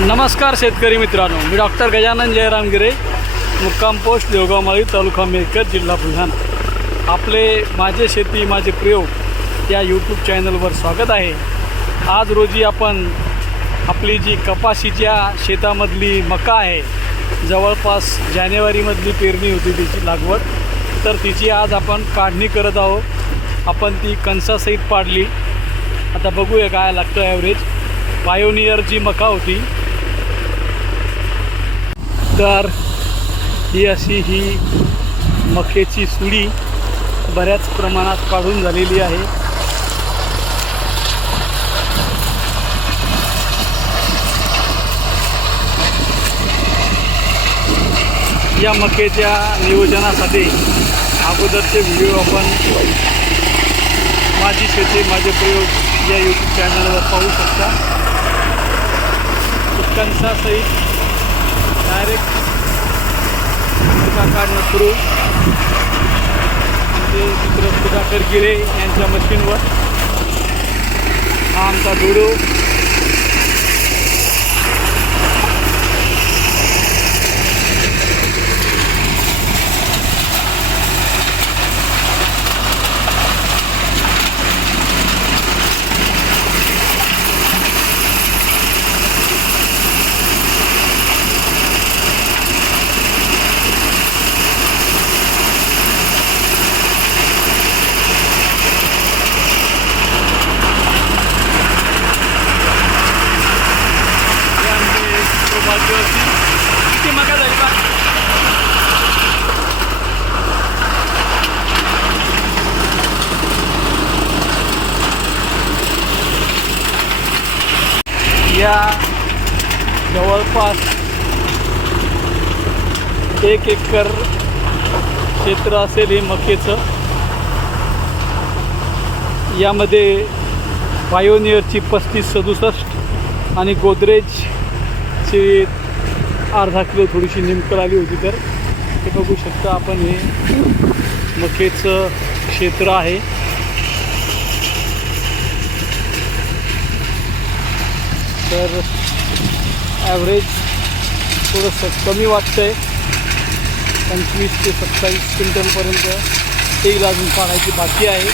नमस्कार शेतकरी मित्रांनो मी डॉक्टर गजानन जयराम गिरे मुक्काम पोस्ट देवगावमाळी तालुका मेहकर जिल्हा बुलढाणा. आपले माझे शेती माझे प्रयोग या यूट्यूब चॅनलवर स्वागत आहे. आज रोजी आपण आपली जी कपाशीच्या शेतामधली मका आहे जवळपास जानेवारीमधली पेरणी होती तिची लागवड. तर तिची आज आपण काढणी करत आहोत. आपण ती कणसासहित पाडली. आता बघूया काय लागतं ॲव्हरेज पायोनियरची मका होती तर ही अशी ही मकेची सुडी बऱ्याच प्रमाणात काढून झालेली आहे. या मकेच्या नियोजनासाठी अगोदरचे व्हिडिओ आपण माझी शेती माझे प्रयोग या यूट्यूब चॅनलवर पाहू शकता. उत्कंठासहित डायरेक्ट पिका काढणं सुरू. आमचे मित्र सुधाकर गिरे यांच्या मशीनवर हा आमचा डोडो हे आमचे सौभाग्यवती किती मका झाली बा या जवळपास एक एकर क्षेत्र असेल हे मकेचं यामध्ये पायोनियरची पस्तीस सदुसष्ट आणि गोदरेज गोदरेजची अर्धा किलो थोडीशी निमकल आली होती तर हे बघू शकता आपण हे मकेचं क्षेत्र आहे. तर ॲव्हरेज थोडंसं कमी वाटतं आहे पंचवीस ते सत्तावीस क्विंटलपर्यंत तेल अजून काढायची बाकी आहे.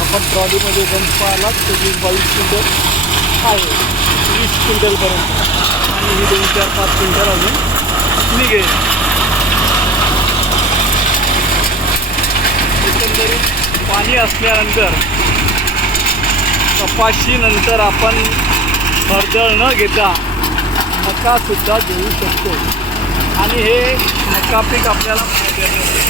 आपण ट्रॉलीमध्ये गंज पाहिला तर वीस बावीस क्विंटल. आहे. वीस क्विंटलपर्यंत आणि ही दोन चार पाच क्विंटल अजून निघेल. एकंदरीत पाणी असल्यानंतर कपाशीनंतर आपण फरदळ न घेता मकासुद्धा घेऊ शकतो. आणि हे मका पीक आपल्याला फायद्याचं